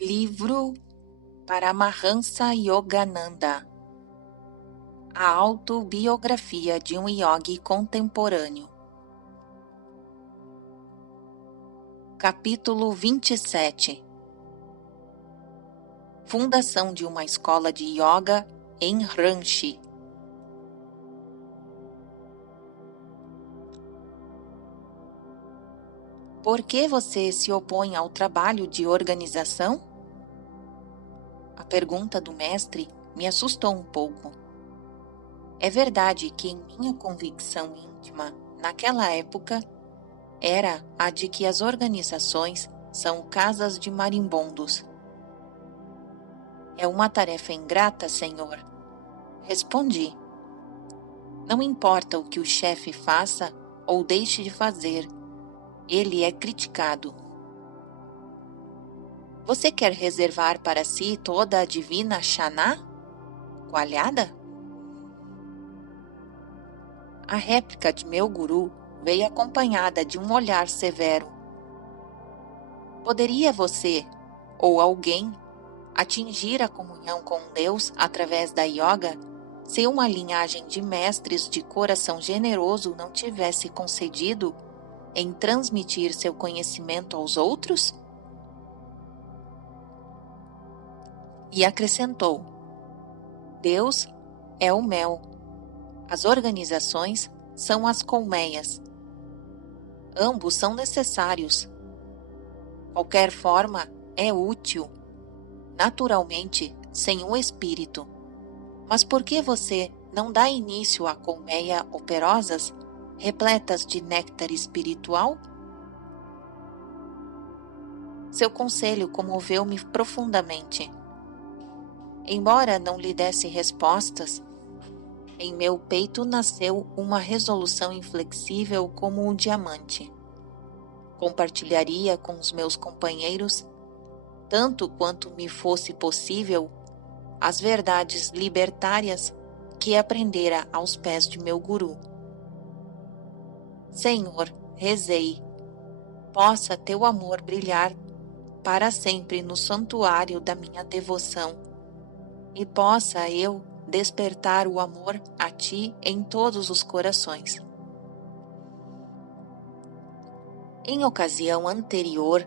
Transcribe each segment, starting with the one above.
Livro Paramahansa Yogananda. A autobiografia de um yogi contemporâneo. Capítulo 27. Fundação de uma escola de yoga em Ranchi. Por que você se opõe ao trabalho de organização? A pergunta do mestre me assustou um pouco. É verdade que minha convicção íntima, naquela época, era a de que as organizações são casas de marimbondos. É uma tarefa ingrata, senhor. Respondi. Não importa o que o chefe faça ou deixe de fazer, ele é criticado. Você quer reservar para si toda a divina Shana? Coalhada? A réplica de meu guru veio acompanhada de um olhar severo. Poderia você, ou alguém, atingir a comunhão com Deus através da yoga se uma linhagem de mestres de coração generoso não tivesse concedido em transmitir seu conhecimento aos outros? E acrescentou: Deus é o mel. As organizações são as colmeias. Ambos são necessários. Qualquer forma é útil, naturalmente, sem o espírito. Mas por que você não dá início a colmeia operosas, repletas de néctar espiritual? Seu conselho comoveu-me profundamente. Embora não lhe desse respostas, em meu peito nasceu uma resolução inflexível como um diamante. Compartilharia com os meus companheiros, tanto quanto me fosse possível, as verdades libertárias que aprendera aos pés de meu guru. Senhor, rezei, possa teu amor brilhar para sempre no santuário da minha devoção, e possa eu despertar o amor a ti em todos os corações. Em ocasião anterior,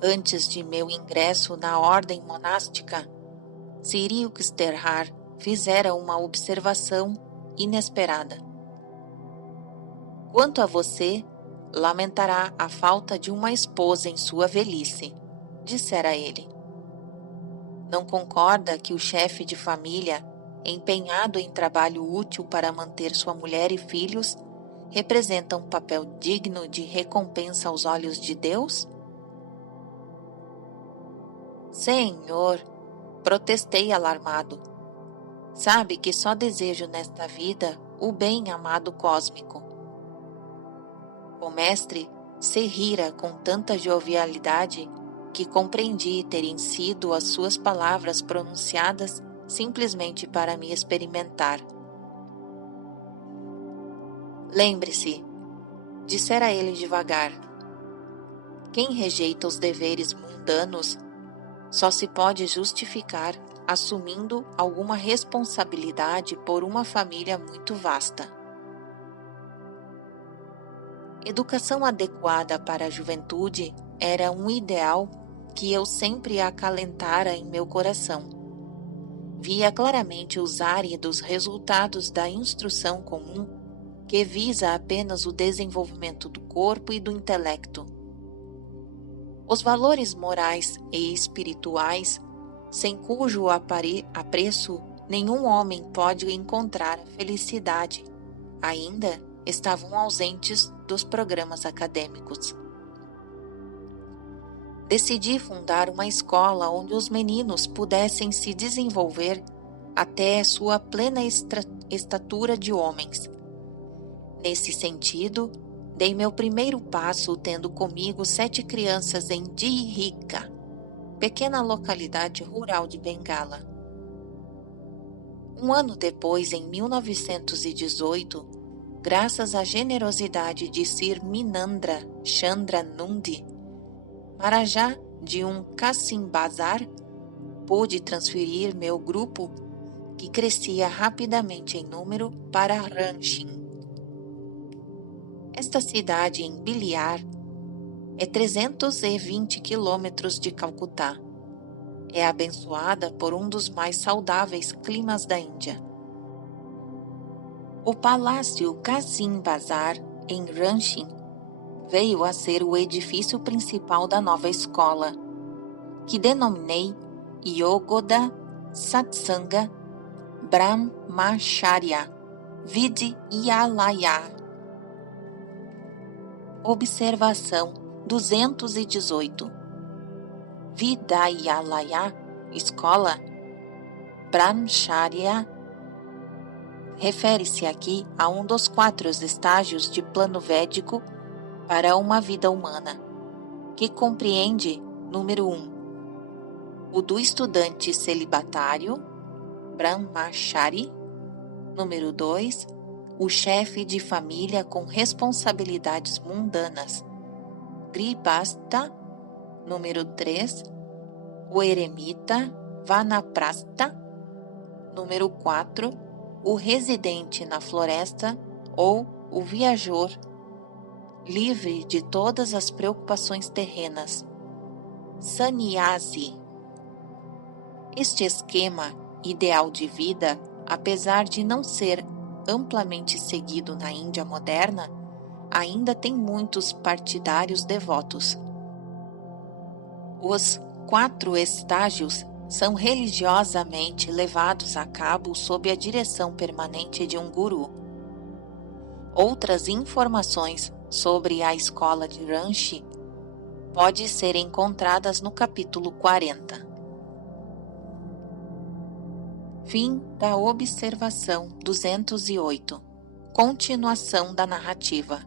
antes de meu ingresso na ordem monástica, Sri Yukteswar fizera uma observação inesperada. Quanto a você, lamentará a falta de uma esposa em sua velhice, dissera ele. Não concorda que o chefe de família, empenhado em trabalho útil para manter sua mulher e filhos, representa um papel digno de recompensa aos olhos de Deus? Senhor, protestei alarmado. Sabe que só desejo nesta vida o bem amado cósmico. O mestre se rira com tanta jovialidade que compreendi terem sido as suas palavras pronunciadas simplesmente para me experimentar. Lembre-se, dissera ele devagar, quem rejeita os deveres mundanos só se pode justificar assumindo alguma responsabilidade por uma família muito vasta. Educação adequada para a juventude era um ideal que eu sempre acalentara em meu coração. Via claramente os áridos resultados da instrução comum que visa apenas o desenvolvimento do corpo e do intelecto. Os valores morais e espirituais, sem cujo apreço nenhum homem pode encontrar a felicidade, ainda estavam ausentes dos programas acadêmicos. Decidi fundar uma escola onde os meninos pudessem se desenvolver até sua plena estatura de homens. Nesse sentido, dei meu primeiro passo tendo comigo 7 crianças em Dihika, pequena localidade rural de Bengala. Um ano depois, em 1918, graças à generosidade de Sir Minandra Chandra Nundi, Maharaja de um Kassim Bazar, pude transferir meu grupo, que crescia rapidamente em número, para Ranchi. Esta cidade em Biliar é 320 quilômetros de Calcutá. É abençoada por um dos mais saudáveis climas da Índia. O Palácio Kassim Bazar, em Ranchi, veio a ser o edifício principal da nova escola, que denominei Yogoda Satsanga Brahmacharya Vidyalaya. Observação 218. Vidyalaya, escola, Brahmacharya, refere-se aqui a um dos 4 estágios de plano védico para uma vida humana, que compreende, número 1, o do estudante celibatário, Brahmachari, número 2, o chefe de família com responsabilidades mundanas, Grihastha, número 3, o eremita, Vanaprastha, número 4, o residente na floresta ou o viajor, livre de todas as preocupações terrenas, Sannyasi. Este esquema ideal de vida, apesar de não ser amplamente seguido na Índia moderna, ainda tem muitos partidários devotos. Os 4 estágios são religiosamente levados a cabo sob a direção permanente de um guru. Outras informações sobre a escola de Ranchi podem ser encontradas no capítulo 40. Fim da observação 208. Continuação da narrativa.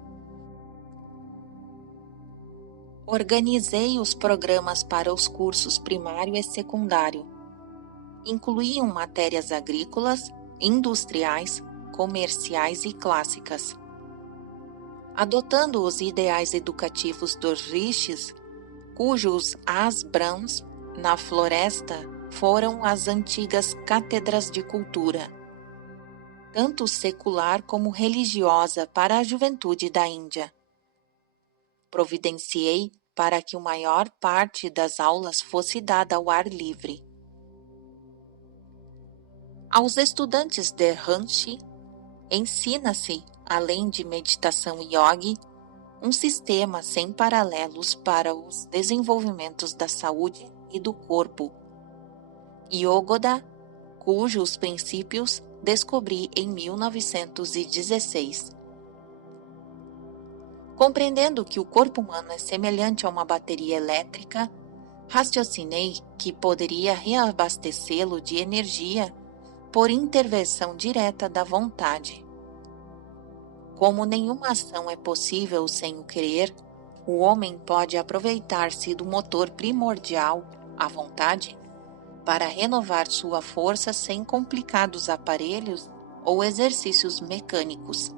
Organizei os programas para os cursos primário e secundário. Incluíam matérias agrícolas, industriais, comerciais e clássicas. Adotando os ideais educativos dos rishis, cujos ashrams na floresta foram as antigas cátedras de cultura, tanto secular como religiosa, para a juventude da Índia. Providenciei para que a maior parte das aulas fosse dada ao ar livre. Aos estudantes de Ranchi, ensina-se, além de meditação e yoga, um sistema sem paralelos para os desenvolvimentos da saúde e do corpo, Yogoda, cujos princípios descobri em 1916. Compreendendo que o corpo humano é semelhante a uma bateria elétrica, raciocinei que poderia reabastecê-lo de energia por intervenção direta da vontade. Como nenhuma ação é possível sem o querer, o homem pode aproveitar-se do motor primordial, a vontade, para renovar sua força sem complicados aparelhos ou exercícios mecânicos.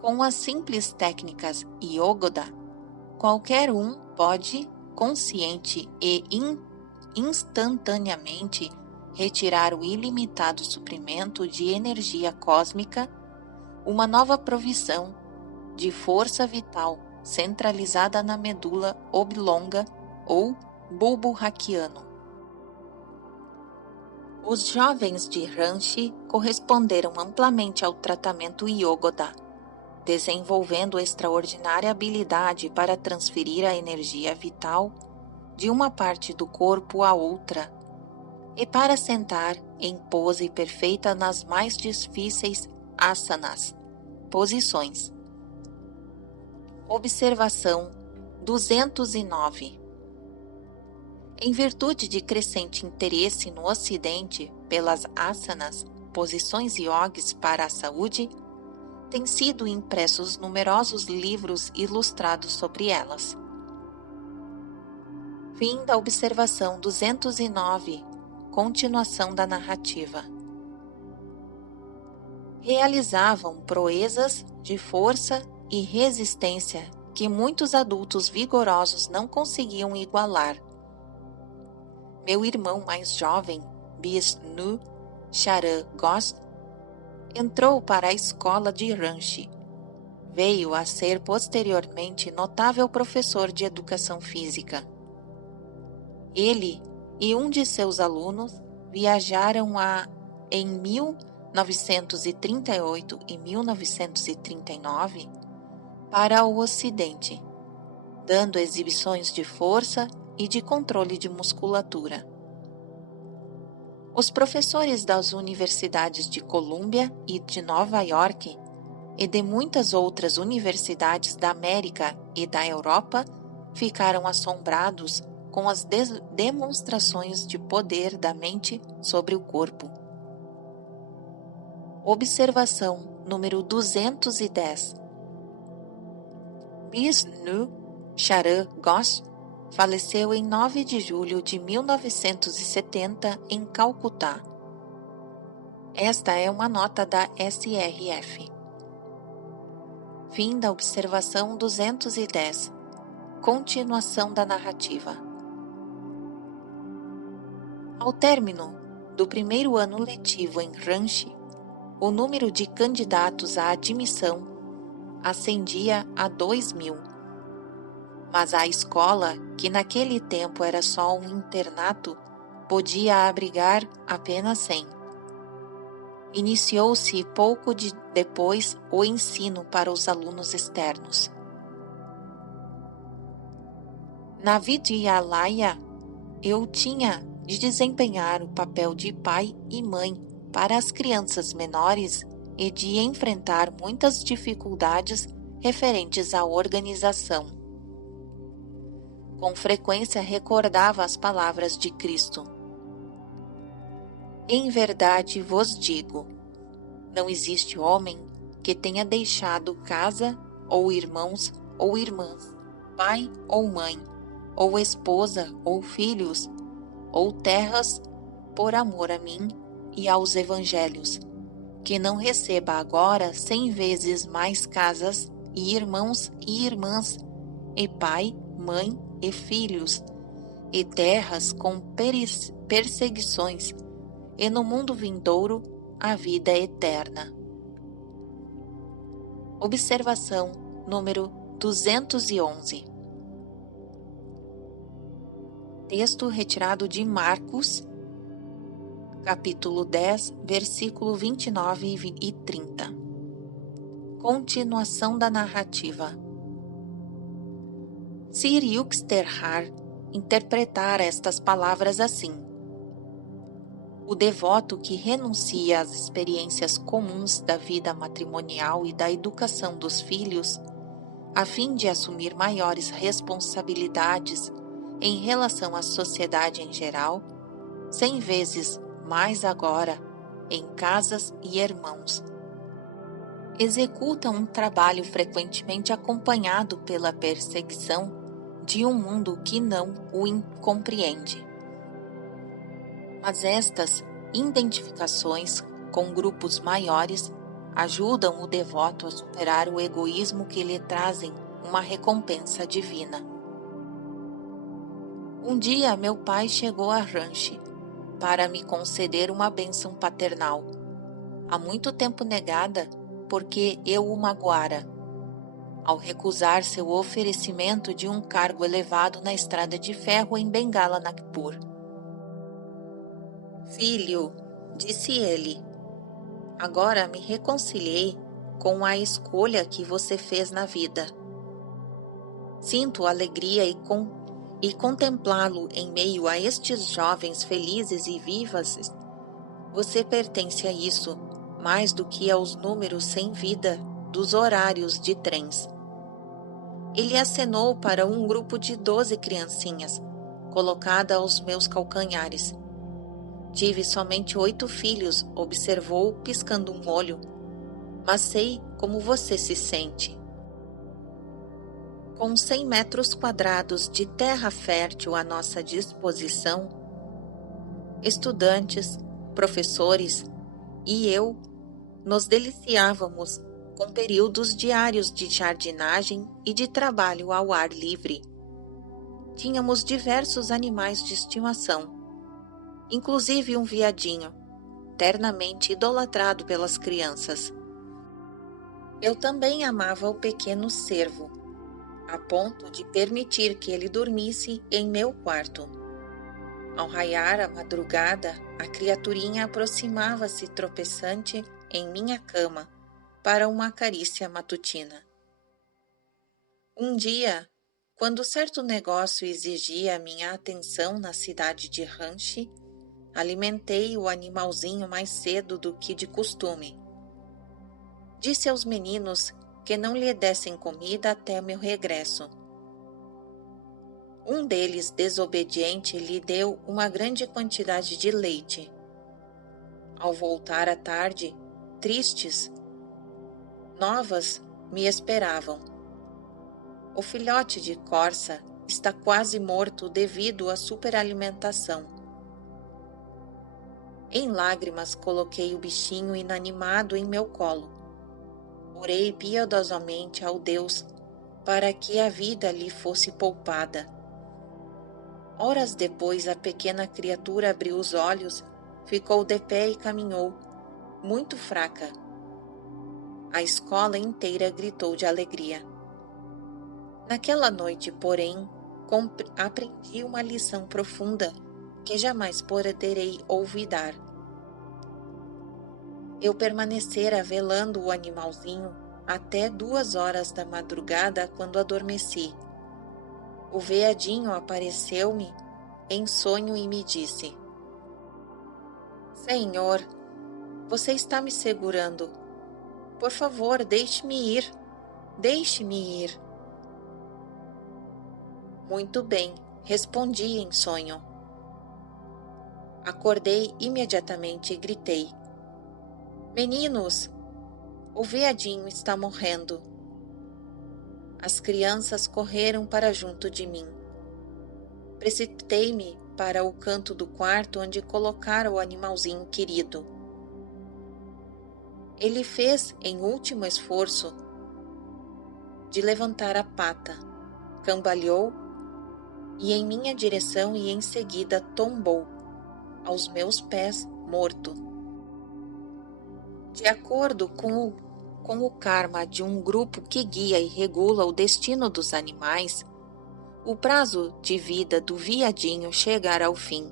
Com as simples técnicas Yogoda, qualquer um pode, consciente e instantaneamente, retirar o ilimitado suprimento de energia cósmica, uma nova provisão de força vital centralizada na medula oblonga ou bulbo raquiano. Os jovens de Ranchi corresponderam amplamente ao tratamento Yogoda, desenvolvendo extraordinária habilidade para transferir a energia vital de uma parte do corpo à outra e para sentar em pose perfeita nas mais difíceis asanas, posições. Observação 209. Em virtude de crescente interesse no Ocidente pelas asanas, posições yogis para a saúde, têm sido impressos numerosos livros ilustrados sobre elas. Fim da observação 209. Continuação da narrativa. Realizavam proezas de força e resistência que muitos adultos vigorosos não conseguiam igualar. Meu irmão mais jovem, Vishnu Charan Ghosh, entrou para a escola de Ranchi. Veio a ser posteriormente notável professor de educação física. Ele e um de seus alunos viajaram em 1938 e 1939 para o Ocidente, dando exibições de força e de controle de musculatura. Os professores das universidades de Colômbia e de Nova York e de muitas outras universidades da América e da Europa ficaram assombrados com as demonstrações de poder da mente sobre o corpo. Observação número 210. Vishnu Charan Ghosh faleceu em 9 de julho de 1970 em Calcutá. Esta é uma nota da SRF. Fim da observação 210. Continuação da narrativa. Ao término do primeiro ano letivo em Ranchi, o número de candidatos à admissão ascendia a 2.000. Mas a escola, que naquele tempo era só um internato, podia abrigar apenas 100. Iniciou-se pouco depois o ensino para os alunos externos. Na Vidyalaya, eu tinha de desempenhar o papel de pai e mãe para as crianças menores e de enfrentar muitas dificuldades referentes à organização. Com frequência recordava as palavras de Cristo. Em verdade vos digo, não existe homem que tenha deixado casa, ou irmãos, ou irmãs, pai ou mãe, ou esposa, ou filhos, ou terras, por amor a mim e aos evangelhos, que não receba agora 100 vezes mais casas, e irmãos e irmãs, e pai, mãe e filhos, e terras com perseguições, e no mundo vindouro a vida eterna. Observação número 211. Texto retirado de Marcos, capítulo 10, versículo 29 e 30. Continuação da narrativa. Sir Yuxterhar interpretara estas palavras assim: o devoto que renuncia às experiências comuns da vida matrimonial e da educação dos filhos, a fim de assumir maiores responsabilidades em relação à sociedade em geral, 100 vezes mais agora, em casas e irmãos. Executa um trabalho frequentemente acompanhado pela perseguição de um mundo que não o compreende. Mas estas identificações com grupos maiores ajudam o devoto a superar o egoísmo que lhe trazem uma recompensa divina. Um dia meu pai chegou a Ranchi para me conceder uma bênção paternal, há muito tempo negada porque eu o magoara, ao recusar seu oferecimento de um cargo elevado na estrada de ferro em Bengala Nagpur. Filho, disse ele, agora me reconciliei com a escolha que você fez na vida. Sinto alegria e contemplá-lo em meio a estes jovens felizes e vivas. Você pertence a isso, mais do que aos números sem vida dos horários de trens. Ele acenou para um grupo de 12 criancinhas, colocada aos meus calcanhares. Tive somente 8 filhos, observou, piscando um olho, mas sei como você se sente. Com 100 metros quadrados de terra fértil à nossa disposição, estudantes, professores e eu nos deliciávamos com períodos diários de jardinagem e de trabalho ao ar livre. Tínhamos diversos animais de estimação, inclusive um veadinho, ternamente idolatrado pelas crianças. Eu também amava o pequeno cervo, a ponto de permitir que ele dormisse em meu quarto. Ao raiar a madrugada, a criaturinha aproximava-se tropeçante em minha cama para uma carícia matutina. Um dia, quando certo negócio exigia minha atenção na cidade de Ranchi, alimentei o animalzinho mais cedo do que de costume. Disse aos meninos que não lhe dessem comida até meu regresso. Um deles, desobediente, lhe deu uma grande quantidade de leite. Ao voltar à tarde, tristes, novas me esperavam. O filhote de corça está quase morto devido à superalimentação. Em lágrimas coloquei o bichinho inanimado em meu colo. Orei piedosamente ao Deus para que a vida lhe fosse poupada. Horas depois, a pequena criatura abriu os olhos, ficou de pé e caminhou, muito fraca. A escola inteira gritou de alegria. Naquela noite, porém, aprendi uma lição profunda que jamais poderei olvidar. Eu permanecera velando o animalzinho até 2 horas da madrugada quando adormeci. O veadinho apareceu-me em sonho e me disse: Senhor, você está me segurando. Por favor, deixe-me ir. Deixe-me ir. Muito bem, respondi em sonho. Acordei imediatamente e gritei: Meninos, o veadinho está morrendo. As crianças correram para junto de mim. Precipitei-me para o canto do quarto onde colocara o animalzinho querido. Ele fez, em último esforço, de levantar a pata, cambaleou e em minha direção e em seguida tombou aos meus pés morto. De acordo com o karma de um grupo que guia e regula o destino dos animais, o prazo de vida do veadinho chegara ao fim,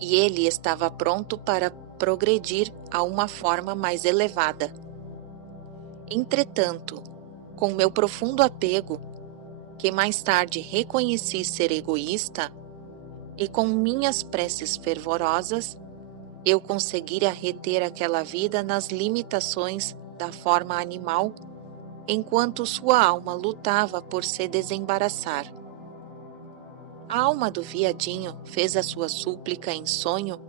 e ele estava pronto para progredir a uma forma mais elevada. Entretanto, com meu profundo apego, que mais tarde reconheci ser egoísta, e com minhas preces fervorosas, eu conseguira reter aquela vida nas limitações da forma animal, enquanto sua alma lutava por se desembaraçar. A alma do veadinho fez a sua súplica em sonho,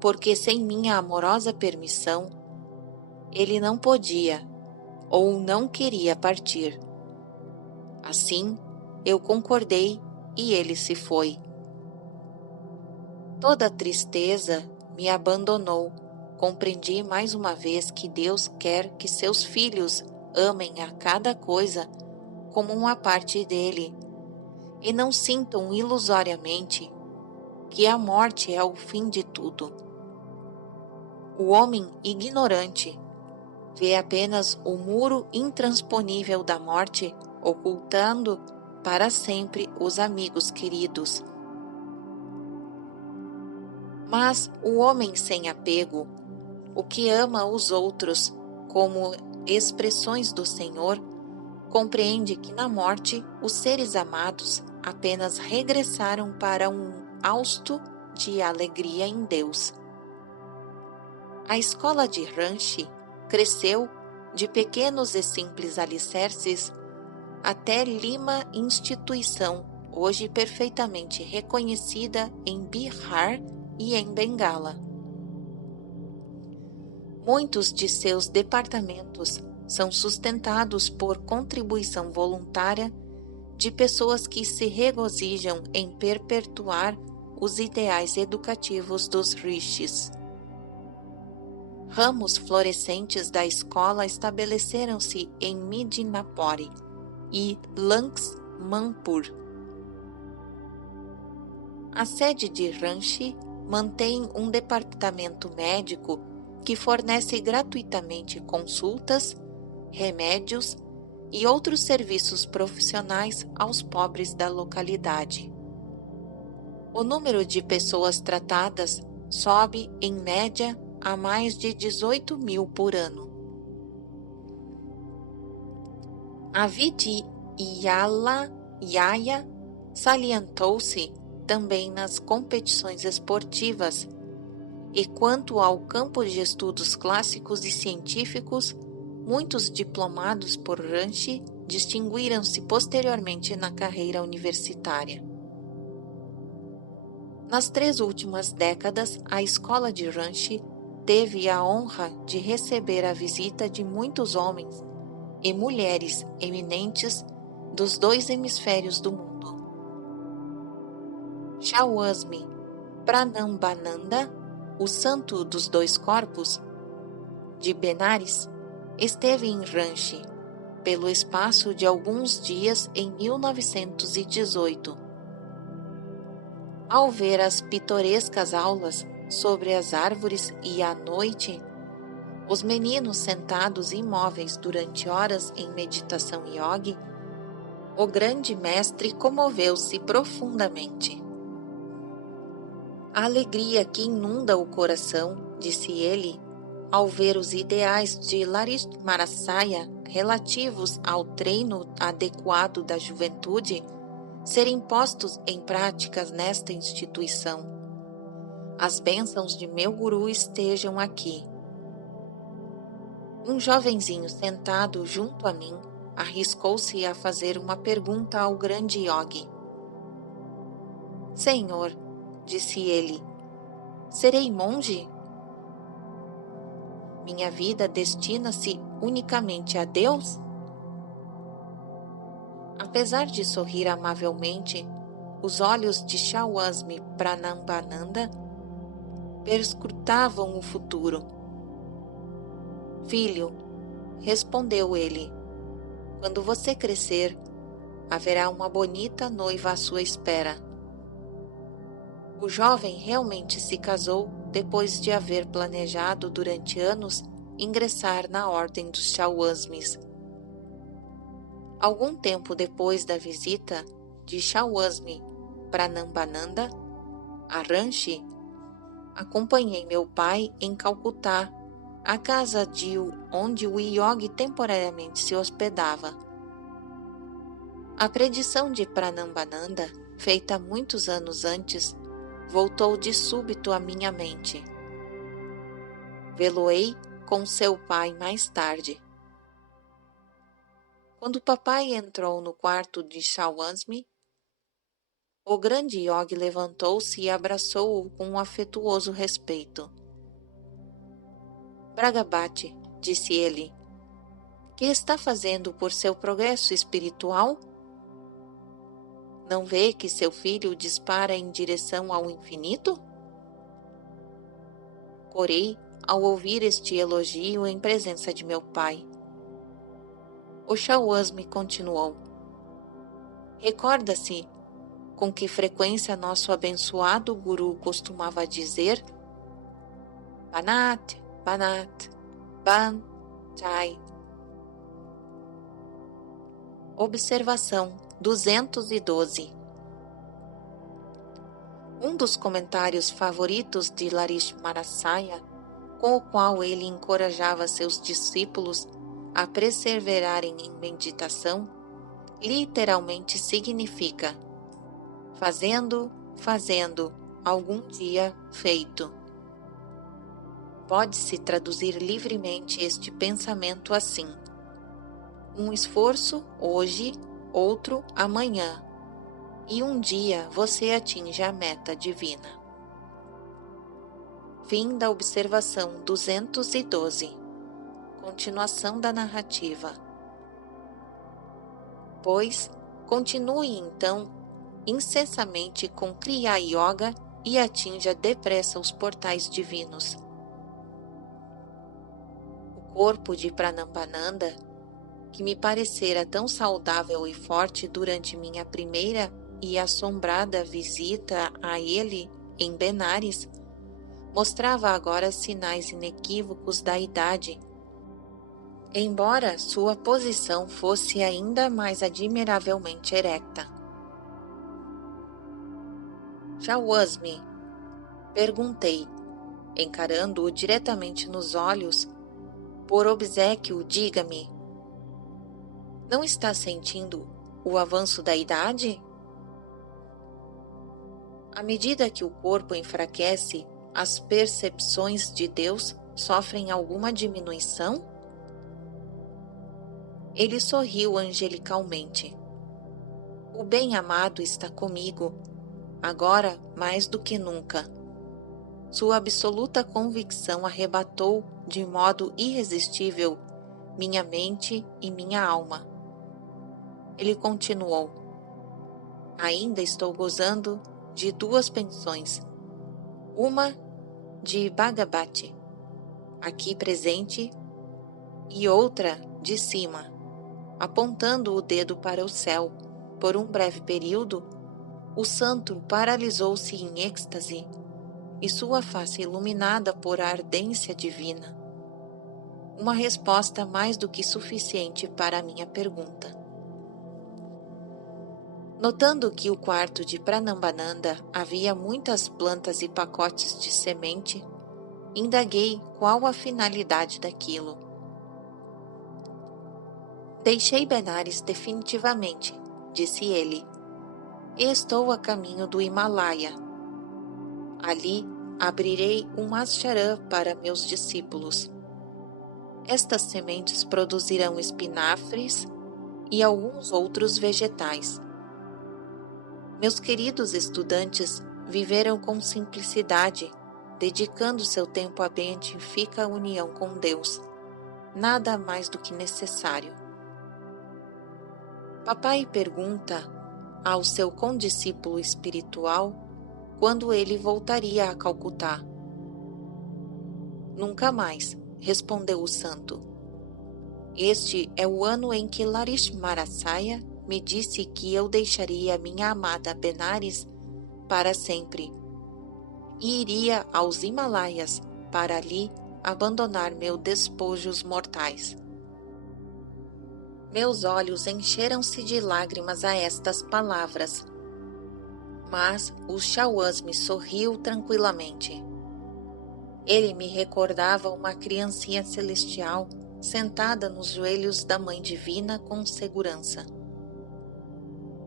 porque sem minha amorosa permissão, ele não podia ou não queria partir. Assim, eu concordei e ele se foi. Toda a tristeza me abandonou. Compreendi mais uma vez que Deus quer que seus filhos amem a cada coisa como uma parte dele e não sintam ilusoriamente que a morte é o fim de tudo. O homem ignorante vê apenas o muro intransponível da morte, ocultando para sempre os amigos queridos. Mas o homem sem apego, o que ama os outros como expressões do Senhor, compreende que na morte os seres amados apenas regressaram para um hausto de alegria em Deus. A escola de Ranchi cresceu de pequenos e simples alicerces até Lima instituição, hoje perfeitamente reconhecida em Bihar e em Bengala. Muitos de seus departamentos são sustentados por contribuição voluntária de pessoas que se regozijam em perpetuar os ideais educativos dos rishis. Ramos florescentes da escola estabeleceram-se em Midinapore e Laxmanpur. A sede de Ranchi mantém um departamento médico que fornece gratuitamente consultas, remédios e outros serviços profissionais aos pobres da localidade. O número de pessoas tratadas sobe, em média, a mais de 18.000 por ano. A Vidyala Yaya salientou-se também nas competições esportivas, e quanto ao campo de estudos clássicos e científicos, muitos diplomados por Ranchi distinguiram-se posteriormente na carreira universitária. Nas 3 últimas décadas, a escola de Ranchi teve a honra de receber a visita de muitos homens e mulheres eminentes dos 2 hemisférios do mundo. Swami Pranambananda, o santo dos 2 corpos, de Benares, esteve em Ranchi pelo espaço de alguns dias em 1918. Ao ver as pitorescas aulas sobre as árvores e à noite, os meninos sentados imóveis durante horas em meditação yogi, o grande mestre comoveu-se profundamente. A alegria que inunda o coração, disse ele, ao ver os ideais de Larismarasaya relativos ao treino adequado da juventude serem postos em práticas nesta instituição. As bênçãos de meu guru estejam aqui. Um jovenzinho sentado junto a mim arriscou-se a fazer uma pergunta ao grande yogi. Senhor, disse ele, serei monge? Minha vida destina-se unicamente a Deus? Apesar de sorrir amavelmente, os olhos de Swami Pranambananda perscrutavam o futuro. Filho, respondeu ele, quando você crescer, haverá uma bonita noiva à sua espera. O jovem realmente se casou depois de haver planejado durante anos ingressar na ordem dos Swamis. Algum tempo depois da visita de Swami Pranambananda a Ranchi, acompanhei meu pai em Calcutá, a casa onde o yogi temporariamente se hospedava. A predição de Pranambananda, feita muitos anos antes, voltou de súbito à minha mente. Vê-lo-ei com seu pai mais tarde. Quando papai entrou no quarto de Swami, o grande yogi levantou-se e abraçou-o com um afetuoso respeito. Bragabati, disse ele, que está fazendo por seu progresso espiritual? Não vê que seu filho dispara em direção ao infinito? Corei ao ouvir este elogio em presença de meu pai. O Swami continuou. Recorda-se com que frequência nosso abençoado guru costumava dizer Banat, Banat, Ban, Jai. Observação 212. Um dos comentários favoritos de Larismarasaya, com o qual ele encorajava seus discípulos a perseverarem em meditação, literalmente significa fazendo, fazendo, algum dia feito. Pode-se traduzir livremente este pensamento assim: um esforço hoje, outro amanhã, e um dia você atinge a meta divina. Fim da observação 212. Continuação da narrativa. Pois, continue então incessantemente com Kriya Yoga e atinja depressa os portais divinos. corpo de Pranambananda, que me parecera tão saudável e forte durante minha primeira e assombrada visita a ele em Benares, mostrava agora sinais inequívocos da idade, embora sua posição fosse ainda mais admiravelmente erecta. Chawasmi, perguntei, encarando-o diretamente nos olhos, por obséquio, diga-me, não está sentindo o avanço da idade? À medida que o corpo enfraquece, as percepções de Deus sofrem alguma diminuição? Ele sorriu angelicalmente. O bem-amado está comigo, agora mais do que nunca. Sua absoluta convicção arrebatou de modo irresistível minha mente e minha alma. Ele continuou: ainda estou gozando de duas pensões, uma de Bhagavati, aqui presente, e outra de cima, apontando o dedo para o céu. Por um breve período, o santo paralisou-se em êxtase e sua face iluminada por ardência divina. Uma resposta mais do que suficiente para a minha pergunta. Notando que o quarto de Pranambananda havia muitas plantas e pacotes de semente, indaguei qual a finalidade daquilo. Deixei Benares definitivamente, disse ele, e estou a caminho do Himalaia. Ali abrirei um ashram para meus discípulos. Estas sementes produzirão espinafres e alguns outros vegetais. Meus queridos estudantes viveram com simplicidade, dedicando seu tempo à beatífica união com Deus, nada mais do que necessário. Papai pergunta ao seu condiscípulo espiritual quando ele voltaria a Calcutá. Nunca mais, respondeu o santo. Este é o ano em que Larishmarasaya me disse que eu deixaria minha amada Benares para sempre e iria aos Himalaias para ali abandonar meus despojos mortais. Meus olhos encheram-se de lágrimas a estas palavras, mas o Chawasmi sorriu tranquilamente. Ele me recordava uma criancinha celestial sentada nos joelhos da Mãe Divina com segurança.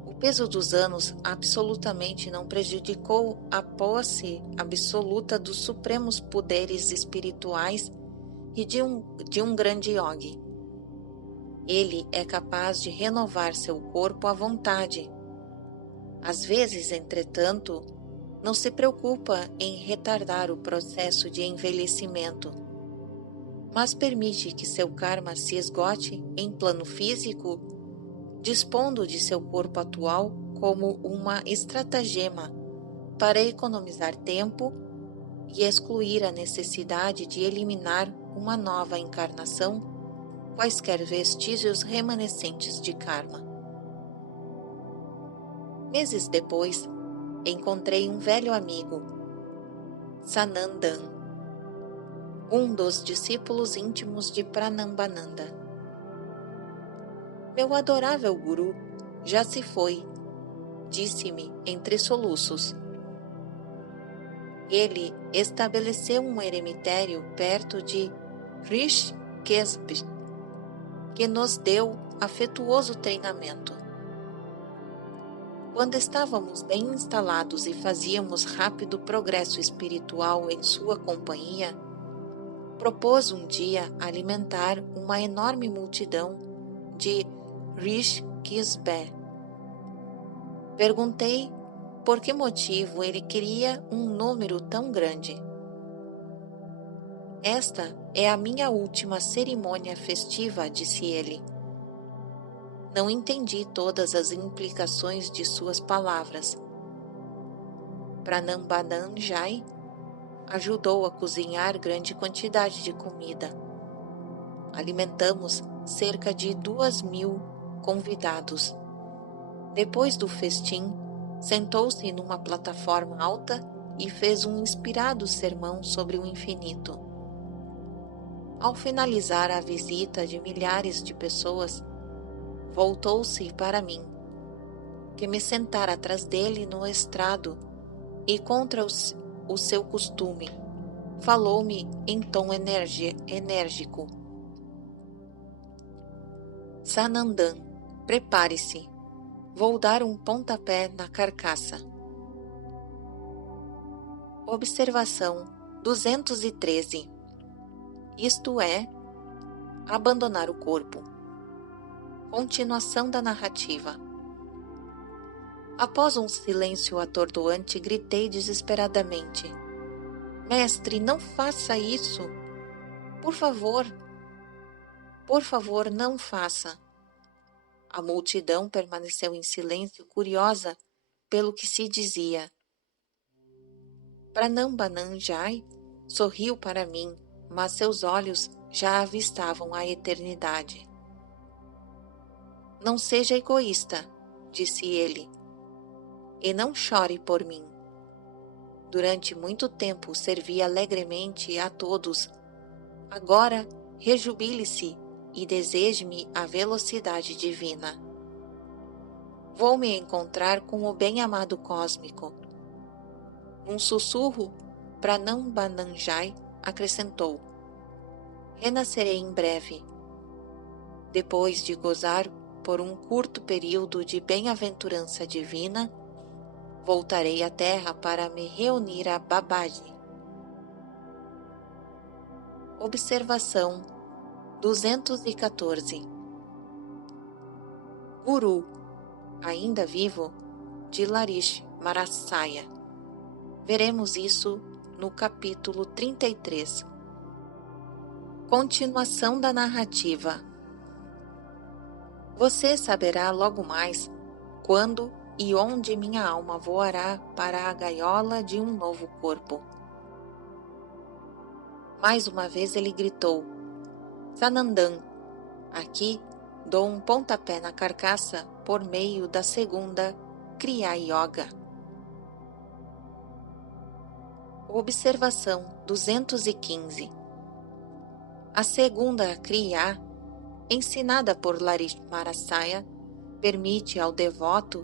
O peso dos anos absolutamente não prejudicou a posse absoluta dos supremos poderes espirituais e de um grande yogi. Ele é capaz de renovar seu corpo à vontade. Às vezes, entretanto, não se preocupa em retardar o processo de envelhecimento, mas permite que seu karma se esgote em plano físico, dispondo de seu corpo atual como uma estratagema para economizar tempo e excluir a necessidade de eliminar uma nova encarnação quaisquer vestígios remanescentes de karma. Meses depois, encontrei um velho amigo, Sanandan, um dos discípulos íntimos de Pranambananda. Meu adorável guru já se foi, disse-me entre soluços. Ele estabeleceu um eremitério perto de Rishikesh, que nos deu afetuoso treinamento. Quando estávamos bem instalados e fazíamos rápido progresso espiritual em sua companhia, propôs um dia alimentar uma enorme multidão de Rishikesh. Perguntei por que motivo ele queria um número tão grande. Esta é a minha última cerimônia festiva, disse ele. Não entendi todas as implicações de suas palavras. Pranambananjai ajudou a cozinhar grande quantidade de comida. alimentamos cerca de 2.000 convidados. Depois do festim, sentou-se numa plataforma alta e fez um inspirado sermão sobre o infinito. Ao finalizar a visita de milhares de pessoas, voltou-se para mim, que me sentara atrás dele no estrado, e contra o seu costume, falou-me em tom enérgico. Sanandan, prepare-se. Vou dar um pontapé na carcaça. Observação 213. Isto é, abandonar o corpo. Continuação da narrativa. Após um silêncio atordoante, gritei desesperadamente: Mestre, não faça isso! Por favor, não faça! A multidão permaneceu em silêncio, curiosa pelo que se dizia. Pranambananjai sorriu para mim, mas seus olhos já avistavam a eternidade. Não seja egoísta, disse ele, e não chore por mim. Durante muito tempo servi alegremente a todos. Agora rejubile-se e deseje-me a velocidade divina. Vou me encontrar com o bem-amado cósmico. Num sussurro, Pranambananjai acrescentou: renascerei em breve. Depois de gozar por um curto período de bem-aventurança divina, voltarei à Terra para me reunir a Babaji. Observação 214. Guru, ainda vivo, de Larish Marasaya. Veremos isso no capítulo 33. Continuação da narrativa. Você saberá logo mais quando e onde minha alma voará para a gaiola de um novo corpo. Mais uma vez ele gritou: Sanandan, aqui dou um pontapé na carcaça por meio da segunda Kriya Yoga. Observação 215. A segunda Kriya, ensinada por Larish Marasaya, permite ao devoto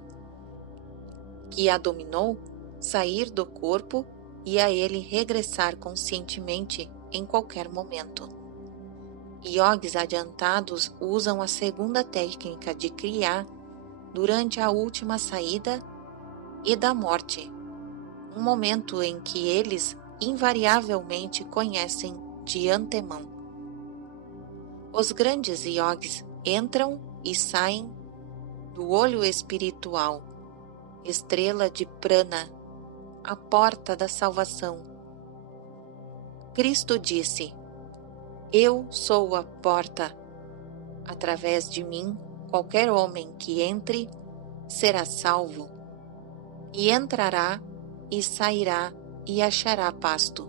que a dominou sair do corpo e a ele regressar conscientemente em qualquer momento. Yogis adiantados usam a segunda técnica de Kriya durante a última saída e da morte, um momento em que eles invariavelmente conhecem de antemão. Os grandes yogis entram e saem do olho espiritual, estrela de prana, a porta da salvação. Cristo disse: Eu sou a porta. Através de mim, qualquer homem que entre será salvo, e entrará e sairá e achará pasto.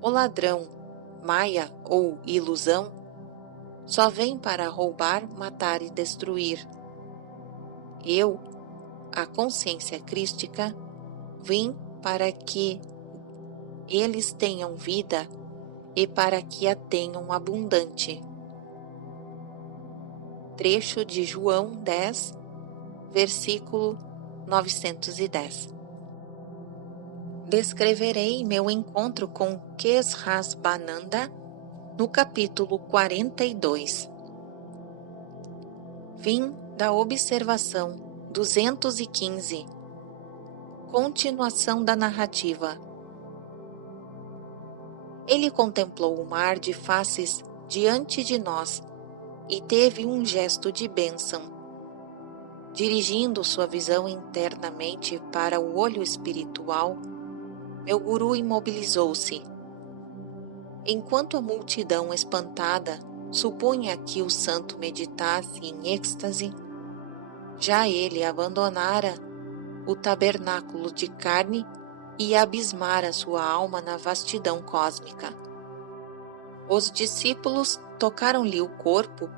O ladrão, maia ou ilusão, só vem para roubar, matar e destruir. Eu, a consciência crística, vim para que eles tenham vida e para que a tenham abundante. Trecho de João 10, versículo 910. Descreverei meu encontro com Kesrasbananda no capítulo 42. Fim da observação 215. Continuação da narrativa. Ele contemplou o mar de faces diante de nós e teve um gesto de bênção. Dirigindo sua visão internamente para o olho espiritual, meu guru imobilizou-se. Enquanto a multidão espantada supunha que o santo meditasse em êxtase, já ele abandonara o tabernáculo de carne e abismara sua alma na vastidão cósmica. Os discípulos tocaram-lhe o corpo,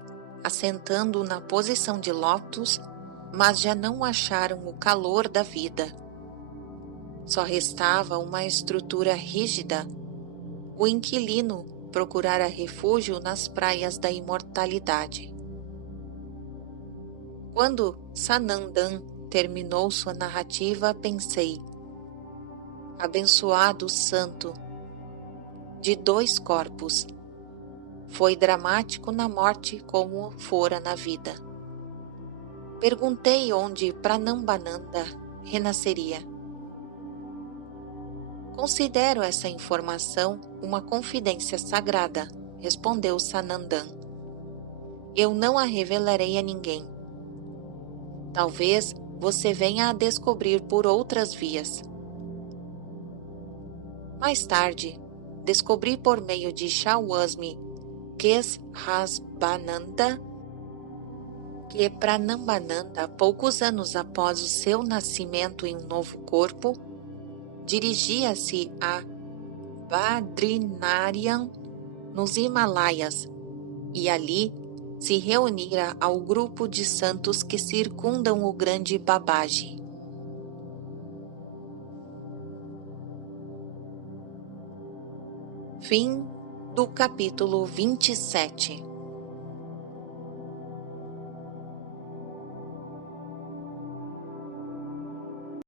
assentando na posição de lótus, mas já não acharam o calor da vida. Só restava uma estrutura rígida. O inquilino procurara refúgio nas praias da imortalidade. Quando Sanandan terminou sua narrativa, pensei: abençoado santo, de 2 corpos. Foi dramático na morte como fora na vida. Perguntei onde Pranambananda renasceria. Considero essa informação uma confidência sagrada, respondeu Sanandan. Eu não a revelarei a ninguém. Talvez você venha a descobrir por outras vias. Mais tarde, descobri por meio de Shawasmi Kesrasbananda que Pranambananda, poucos anos após o seu nascimento em um novo corpo, dirigia-se a Badrinarayan, nos Himalaias, e ali se reunira ao grupo de santos que circundam o grande Babaji. Fim do capítulo 27.